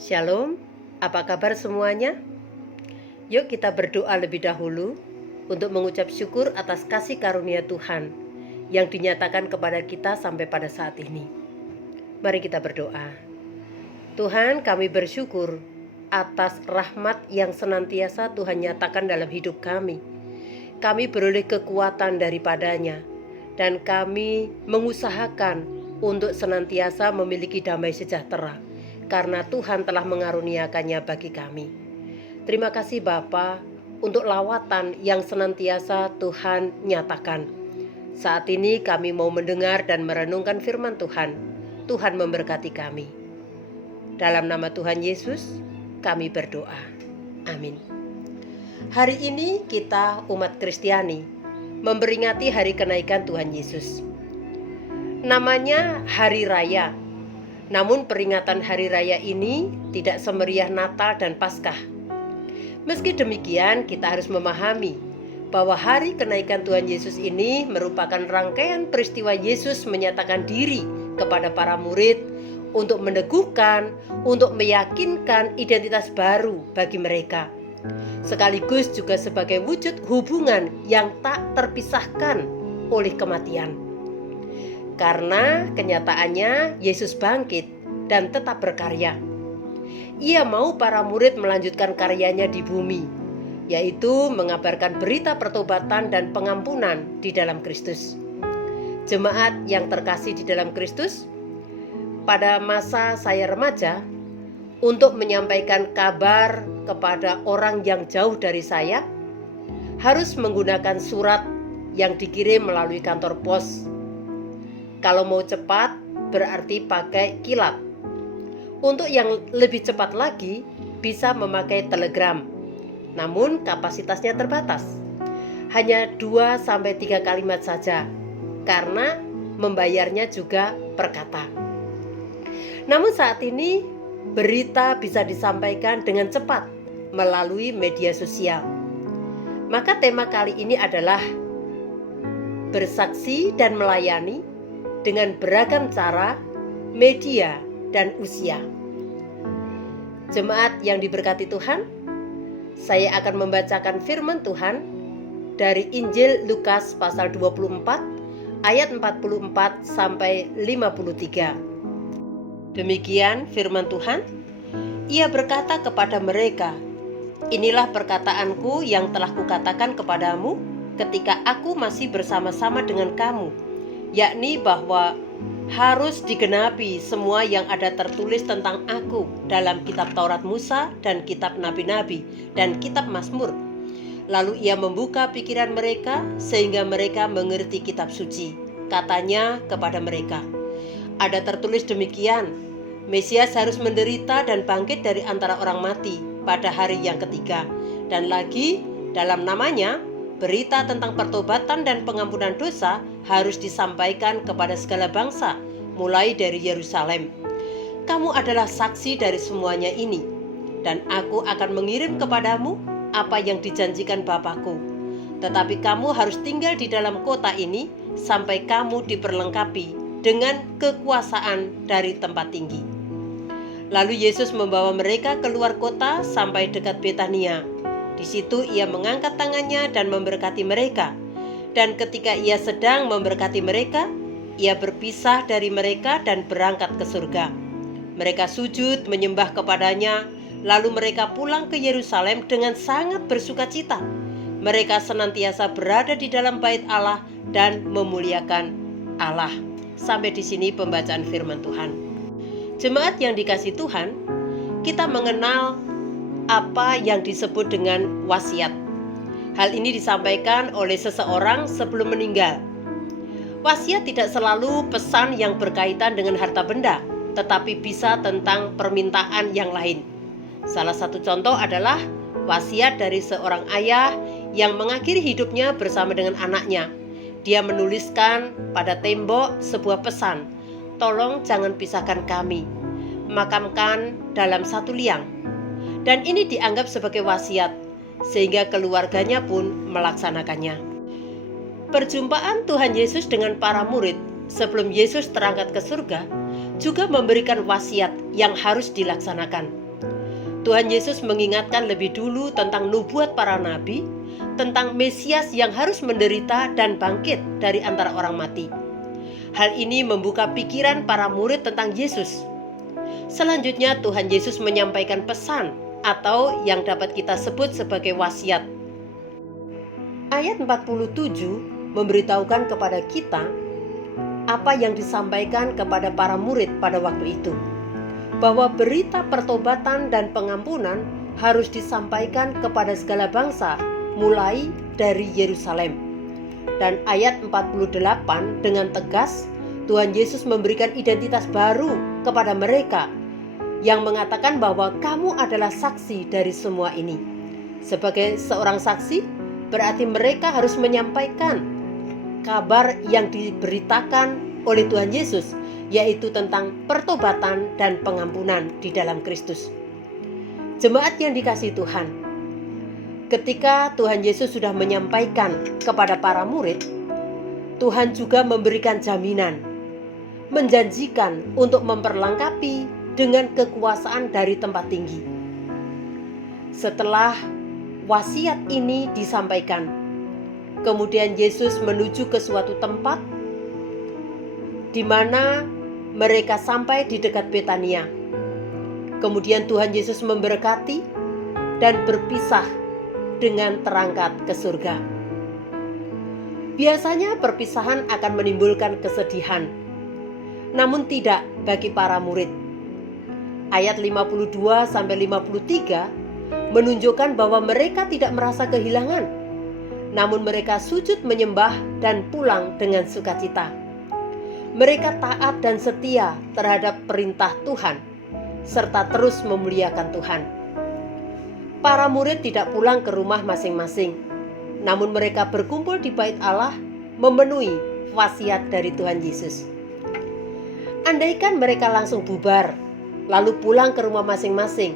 Shalom, apa kabar semuanya? Yuk kita berdoa lebih dahulu untuk mengucap syukur atas kasih karunia Tuhan yang dinyatakan kepada kita sampai pada saat ini. Mari kita berdoa. Tuhan, kami bersyukur atas rahmat yang senantiasa Tuhan nyatakan dalam hidup kami. Kami beroleh kekuatan daripadanya dan kami mengusahakan untuk senantiasa memiliki damai sejahtera karena Tuhan telah mengaruniakannya bagi kami. Terima kasih Bapa untuk lawatan yang senantiasa Tuhan nyatakan. Saat ini kami mau mendengar dan merenungkan firman Tuhan. Tuhan memberkati kami. Dalam nama Tuhan Yesus, kami berdoa. Amin. Hari ini kita umat Kristiani memperingati hari kenaikan Tuhan Yesus. Namanya Hari Raya. Namun peringatan hari raya ini tidak semeriah Natal dan Paskah. Meski demikian, kita harus memahami bahwa hari kenaikan Tuhan Yesus ini merupakan rangkaian peristiwa Yesus menyatakan diri kepada para murid untuk meneguhkan, untuk meyakinkan identitas baru bagi mereka. Sekaligus juga sebagai wujud hubungan yang tak terpisahkan oleh kematian. Karena kenyataannya Yesus bangkit dan tetap berkarya. Ia mau para murid melanjutkan karyanya di bumi, yaitu mengabarkan berita pertobatan dan pengampunan di dalam Kristus. Jemaat yang terkasih di dalam Kristus, pada masa saya remaja, untuk menyampaikan kabar kepada orang yang jauh dari saya, harus menggunakan surat yang dikirim melalui kantor pos. Kalau mau cepat, berarti pakai kilat. Untuk yang lebih cepat lagi, bisa memakai telegram. Namun kapasitasnya terbatas. Hanya 2-3 kalimat saja, karena membayarnya juga per kata. Namun saat ini, berita bisa disampaikan dengan cepat melalui media sosial. Maka tema kali ini adalah bersaksi dan melayani dengan beragam cara, media, dan usia. Jemaat yang diberkati Tuhan, saya akan membacakan firman Tuhan dari Injil Lukas pasal 24 ayat 44 sampai 53. Demikian firman Tuhan. Ia berkata kepada mereka, "Inilah perkataanku yang telah kukatakan kepadamu ketika aku masih bersama-sama dengan kamu, yakni bahwa harus digenapi semua yang ada tertulis tentang aku dalam kitab Taurat Musa dan kitab Nabi-Nabi dan kitab Mazmur." Lalu ia membuka pikiran mereka sehingga mereka mengerti kitab suci. Katanya kepada mereka, "Ada tertulis demikian, Mesias harus menderita dan bangkit dari antara orang mati pada hari yang ketiga. Dan lagi dalam namanya, berita tentang pertobatan dan pengampunan dosa harus disampaikan kepada segala bangsa, mulai dari Yerusalem. Kamu adalah saksi dari semuanya ini, dan aku akan mengirim kepadamu apa yang dijanjikan Bapakku. Tetapi kamu harus tinggal di dalam kota ini sampai kamu diperlengkapi dengan kekuasaan dari tempat tinggi." Lalu Yesus membawa mereka keluar kota sampai dekat Betania. Di situ ia mengangkat tangannya dan memberkati mereka. Dan ketika ia sedang memberkati mereka, ia berpisah dari mereka dan berangkat ke surga. Mereka sujud menyembah kepadanya, lalu mereka pulang ke Yerusalem dengan sangat bersukacita. Mereka senantiasa berada di dalam bait Allah dan memuliakan Allah. Sampai di sini pembacaan firman Tuhan. Jemaat yang dikasihi Tuhan, kita mengenal apa yang disebut dengan wasiat. Hal ini disampaikan oleh seseorang sebelum meninggal. Wasiat tidak selalu pesan yang berkaitan dengan harta benda, tetapi bisa tentang permintaan yang lain. Salah satu contoh adalah wasiat dari seorang ayah yang mengakhiri hidupnya bersama dengan anaknya. Dia menuliskan pada tembok sebuah pesan, "Tolong jangan pisahkan kami, makamkan dalam satu liang." Dan ini dianggap sebagai wasiat, sehingga keluarganya pun melaksanakannya. Perjumpaan Tuhan Yesus dengan para murid sebelum Yesus terangkat ke surga juga memberikan wasiat yang harus dilaksanakan. Tuhan Yesus mengingatkan lebih dulu tentang nubuat para nabi, tentang Mesias yang harus menderita dan bangkit dari antara orang mati. Hal ini membuka pikiran para murid tentang Yesus. Selanjutnya Tuhan Yesus menyampaikan pesan atau yang dapat kita sebut sebagai wasiat. Ayat 47 memberitahukan kepada kita apa yang disampaikan kepada para murid pada waktu itu, bahwa berita pertobatan dan pengampunan harus disampaikan kepada segala bangsa mulai dari Yerusalem. Dan ayat 48 dengan tegas Tuhan Yesus memberikan identitas baru kepada mereka yang mengatakan bahwa kamu adalah saksi dari semua ini. Sebagai seorang saksi, berarti mereka harus menyampaikan kabar yang diberitakan oleh Tuhan Yesus, yaitu tentang pertobatan dan pengampunan di dalam Kristus. Jemaat yang dikasihi Tuhan, ketika Tuhan Yesus sudah menyampaikan kepada para murid, Tuhan juga memberikan jaminan, menjanjikan untuk memperlengkapi dengan kekuasaan dari tempat tinggi. Setelah wasiat ini disampaikan, kemudian Yesus menuju ke suatu tempat di mana mereka sampai di dekat Betania. Kemudian Tuhan Yesus memberkati dan berpisah dengan terangkat ke surga. Biasanya perpisahan akan menimbulkan kesedihan, namun tidak bagi para murid. Ayat 52-53 menunjukkan bahwa mereka tidak merasa kehilangan, namun mereka sujud menyembah dan pulang dengan sukacita. Mereka taat dan setia terhadap perintah Tuhan, serta terus memuliakan Tuhan. Para murid tidak pulang ke rumah masing-masing, namun mereka berkumpul di bait Allah memenuhi wasiat dari Tuhan Yesus. Andaikan mereka langsung bubar, lalu pulang ke rumah masing-masing,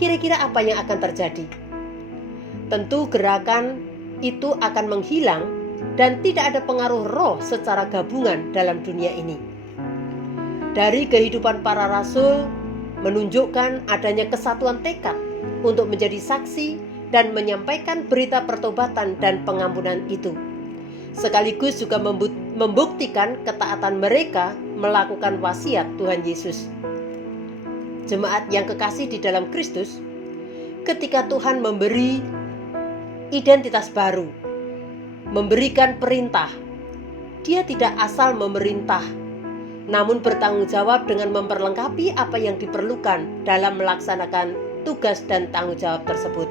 kira-kira apa yang akan terjadi? Tentu gerakan itu akan menghilang dan tidak ada pengaruh roh secara gabungan dalam dunia ini. Dari kehidupan para rasul menunjukkan adanya kesatuan tekad untuk menjadi saksi dan menyampaikan berita pertobatan dan pengampunan itu. Sekaligus juga membuktikan ketaatan mereka melakukan wasiat Tuhan Yesus. Jemaat yang kekasih di dalam Kristus, ketika Tuhan memberi identitas baru, memberikan perintah, Dia tidak asal memerintah, namun bertanggung jawab dengan memperlengkapi apa yang diperlukan dalam melaksanakan tugas dan tanggung jawab tersebut.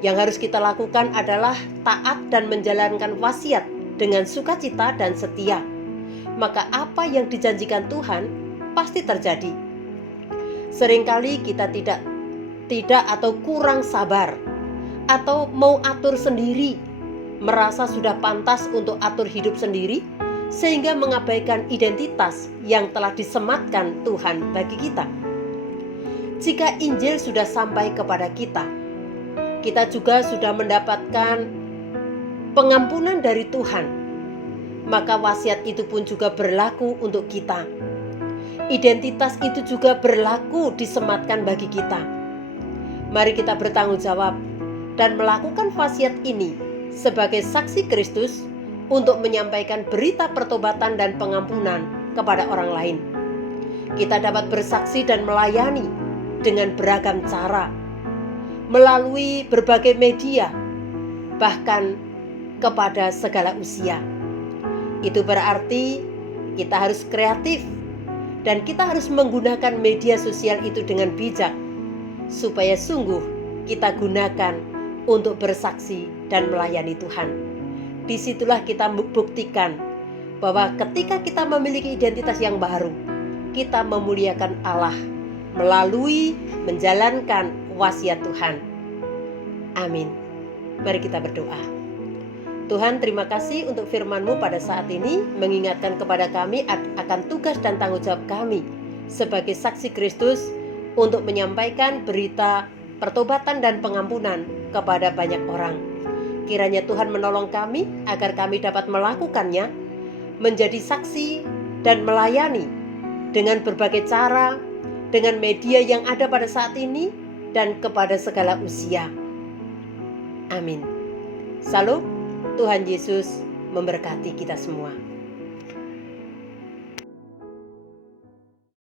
Yang harus kita lakukan adalah taat dan menjalankan wasiat dengan sukacita dan setia. Maka apa yang dijanjikan Tuhan pasti terjadi. Seringkali kita tidak atau kurang sabar, atau mau atur sendiri, merasa sudah pantas untuk atur hidup sendiri, sehingga mengabaikan identitas yang telah disematkan Tuhan bagi kita. Jika Injil sudah sampai kepada kita juga sudah mendapatkan pengampunan dari Tuhan, maka wasiat itu pun juga berlaku untuk kita. Identitas itu juga berlaku disematkan bagi kita. Mari kita bertanggung jawab dan melakukan wasiat ini sebagai saksi Kristus untuk menyampaikan berita pertobatan dan pengampunan kepada orang lain. Kita dapat bersaksi dan melayani dengan beragam cara, melalui berbagai media, bahkan kepada segala usia. Itu berarti kita harus kreatif dan kita harus menggunakan media sosial itu dengan bijak, supaya sungguh kita gunakan untuk bersaksi dan melayani Tuhan. Disitulah kita membuktikan bahwa ketika kita memiliki identitas yang baru, kita memuliakan Allah melalui menjalankan wasiat Tuhan. Amin. Mari kita berdoa. Tuhan, terima kasih untuk firman-Mu pada saat ini, mengingatkan kepada kami akan tugas dan tanggung jawab kami sebagai saksi Kristus untuk menyampaikan berita pertobatan dan pengampunan kepada banyak orang. Kiranya Tuhan menolong kami agar kami dapat melakukannya, menjadi saksi dan melayani dengan berbagai cara, dengan media yang ada pada saat ini dan kepada segala usia. Amin. Salam, Tuhan Yesus memberkati kita semua.